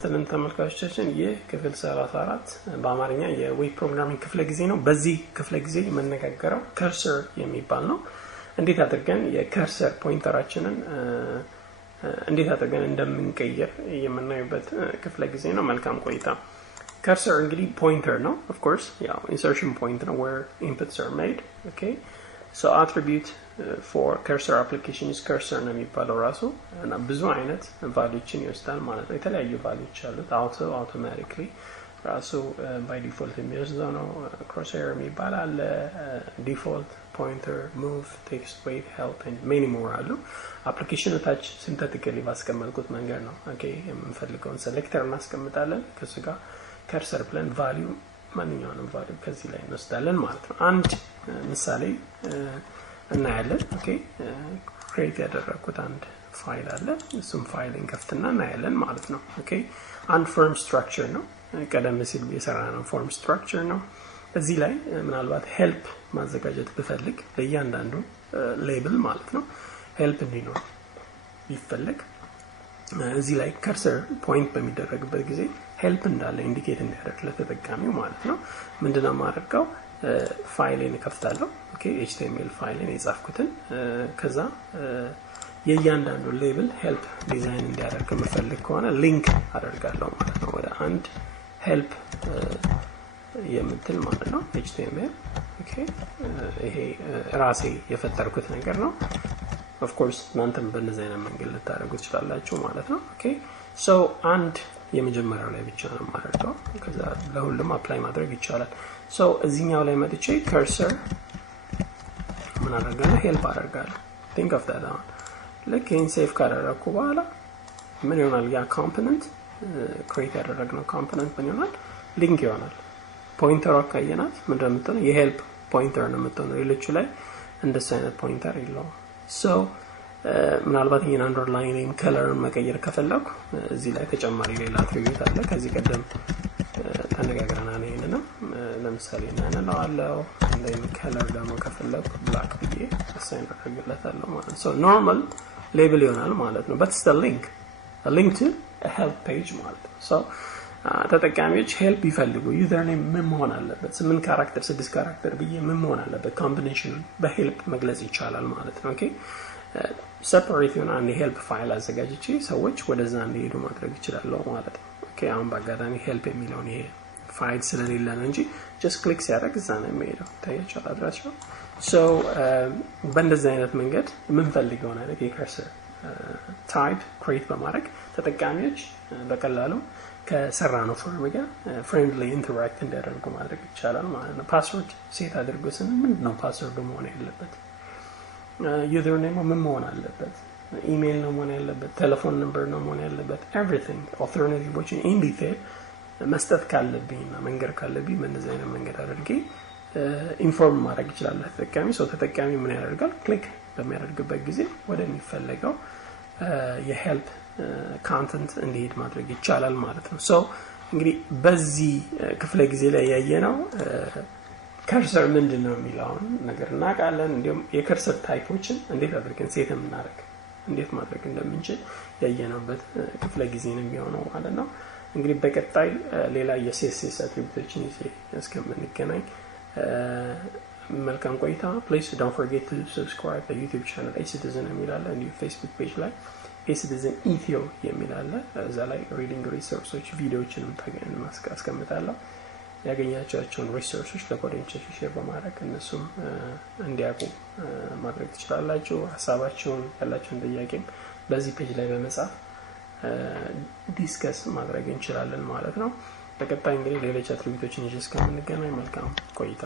ሰላም ተመልካቾቻችን የክፍል 34 በአማርኛ የዌብ ፕሮግራሚንግ ክፍለ ጊዜ ነው። በዚህ ክፍለ ጊዜ የምንነጋገረው ከርሰር የሚባል ነው። እንዴት አድርገን የከርሰር ፖይንተራችንን እንዴት አድርገን እንደምንቀይር የምናይበት ክፍለ ጊዜ ነው። መልካም ቆይታ። ከርሰር እንግዲህ ፖይንተር ነው። of course ያው insertion point ነው where inputs are made. Okay, so attribute for cursor application is cursor ነው የሚባለው ራሱ እና ብዙ አይነት ቫልዩዎችን ይወስዳል ማለት ነው። የተለያዩ ቫልዩዎች አሉት። automatically ራሱ by default የሚወስደው ነው። crosshair የሚባል አለ፣ default pointer, move, text, wait, help and many more አሉ። አፕሊኬሽኑ ታች ሲንታቲካሊ ባስቀመጥኩት መንገድ ነው። ኦኬ፣ የምንፈልገውን ሴሌክተር እናስቀምጣለን። ከሱ ጋር ከርሰር ብለን ቫልዩ ማንኛውንም ቫልዩ ከዚህ ላይ እንወስዳለን ማለት ነው። አንድ ምሳሌ እናያለን። ኦኬ፣ ክሬት ያደረኩት አንድ ፋይል አለ። እሱም ፋይል እንከፍትና እናያለን ማለት ነው። ኦኬ፣ አንድ ፎርም ስትራክቸር ነው። ቀደም ሲል የሰራነው ፎርም ስትራክቸር ነው። እዚህ ላይ ምናልባት ሄልፕ ማዘጋጀት ብፈልግ ለእያንዳንዱ ሌብል ማለት ነው ሄልፕ እንዲኖር ይፈልግ እዚህ ላይ ከርሰር ፖይንት በሚደረግበት ጊዜ ሄልፕ እንዳለ ኢንዲኬት እንዲያደርግ ለተጠቃሚው ማለት ነው። ምንድነው ማድረገው? ፋይሌን ከፍታለሁ። ኦኬ፣ ኤችቲኤምኤል ፋይሌን የጻፍኩትን ከዛ የእያንዳንዱ ሌብል ሄልፕ ዲዛይን እንዲያደርግ የምፈልግ ከሆነ ሊንክ አደርጋለሁ ማለት ነው ወደ አንድ ሄልፕ የምትል ማለት ነው ኤችቲኤምኤል። ኦኬ፣ ይሄ ራሴ የፈጠርኩት ነገር ነው። of course እናንተም በእነዚህ አይነት መንገድ ልታደርጉ ትችላላችሁ ማለት ነው። ኦኬ፣ so አንድ የመጀመሪያው ላይ ብቻ ነው ማድረገው። ከዛ ለሁሉም አፕላይ ማድረግ ይቻላል። so እዚህኛው ላይ መጥቼ ከርሰር ምን አደርጋለሁ? ሄልፕ አደርጋለሁ። think of that አሁን ልክ ይሄን ሴቭ ካደረኩ በኋላ ምን ይሆናል? ያ ኮምፖነንት ክሬት ያደረግነው ኮምፖነንት ምን ይሆናል? ሊንክ ይሆናል። ፖይንተሩ አካየናት ምንድነው የምትሆነው? የሄልፕ ፖይንተር ነው የምትሆነው። ሌሎቹ ላይ እንደዚህ አይነት ፖይንተር የለውም። so ምናልባት ይሄን አንደርላይን ከለርን መቀየር ከፈለኩ እዚህ ላይ ተጨማሪ ሌላ አትሪቢዩት አለ። ከዚህ ቀደም ተነጋግረናል። ይሄንን ለምሳሌ እናነላዋለሁ። እንደዚህ ከለር ደግሞ ከፈለኩ ብላክ ብዬ አሳይን አደርግለታለሁ ማለት ነው። so normal label ይሆናል ማለት ነው። but it's the link to a help page ማለት ነው። so ተጠቃሚዎች ሄልፕ ይፈልጉ ዩዘር ኔም ምን መሆን አለበት? 8 ካራክተር 6 ካራክተር ብዬ ምን መሆን አለበት? ኮምቢኔሽኑን በሄልፕ መግለጽ ይቻላል ማለት ነው። ኦኬ፣ ሴፐሬት የሆነ አንድ ሄልፕ ፋይል አዘጋጅቼ ሰዎች ወደዛ እንዲሄዱ ማድረግ ይችላል ማለት ነው። ኦኬ፣ አሁን በአጋጣሚ ሄልፕ የሚለውን ይሄ ፋይል ስለሌለ ነው እንጂ ጀስት ክሊክ ሲያደርግ እዛ ነው የሚሄደው። ታያችኋል አድራሻው። so በእንደዚህ አይነት መንገድ የምንፈልገውን አይነት የከርሰር ታይፕ ክሬት በማድረግ ተጠቃሚዎች በቀላሉ ከሰራነው ፎርም ጋር ፍሬንድሊ ኢንተራክት እንዲያደርጉ ማድረግ ይቻላል ማለት ነው። ፓስወርድ ሴት አድርጎ ስን ምንድነው ፓስወርድ መሆን ያለበት? ዩዘር ኔም ምን መሆን አለበት? ኢሜል ነው መሆን ያለበት? ቴሌፎን ነምበር ነው መሆን ያለበት? ኤቭሪቲንግ ኦልተርናቲቮችን ኢን ዲቴል መስጠት ካለብኝና መንገር ካለብኝ በእንደዚህ አይነት መንገድ አድርጌ ኢንፎርም ማድረግ ይችላል ተጠቃሚ። ሰው ተጠቃሚ ምን ያደርጋል? ክሊክ በሚያደርግበት ጊዜ ወደሚፈልገው የሄልፕ ኮንተንት እንዲሄድ ማድረግ ይቻላል ማለት ነው። so እንግዲህ በዚህ ክፍለ ጊዜ ላይ ያየነው ከርሰር ምንድነው የሚለውን ነገር እናውቃለን። እንዲሁም የከርሰር ታይፖችን እንዴት አድርገን ሴት እናደርግ እንዴት ማድረግ እንደምንችል ያየነውበት ክፍለ ጊዜ ነው የሚሆነው ማለት ነው። እንግዲህ በቀጣይ ሌላ የሲኤስኤስ አትሪቢዩቶችን እስከምንገናኝ መልካም ቆይታ። please don't forget to subscribe to YouTube channel eCitizen የሚላለ እንዲሁ Facebook page ላይ eCitizen ኢትዮ የሚላለ እዛ ላይ ሪዲንግ ሪሶርሶች ቪዲዮዎችንም ታገኙ አስቀምጣለሁ። ያገኛቸውን ሪሶርሶች ለጓደኞቻችሁ ሼር በማድረግ እነሱም እንዲያውቁ ማድረግ ትችላላችሁ። ሐሳባችሁን ያላችሁን ጥያቄም በዚህ ፔጅ ላይ በመጻፍ ዲስከስ ማድረግ እንችላለን ማለት ነው። በቀጣይ እንግዲህ ሌሎች አትሪቢዩቶችን ይዤ እስከምንገናኝ መልካም ቆይታ።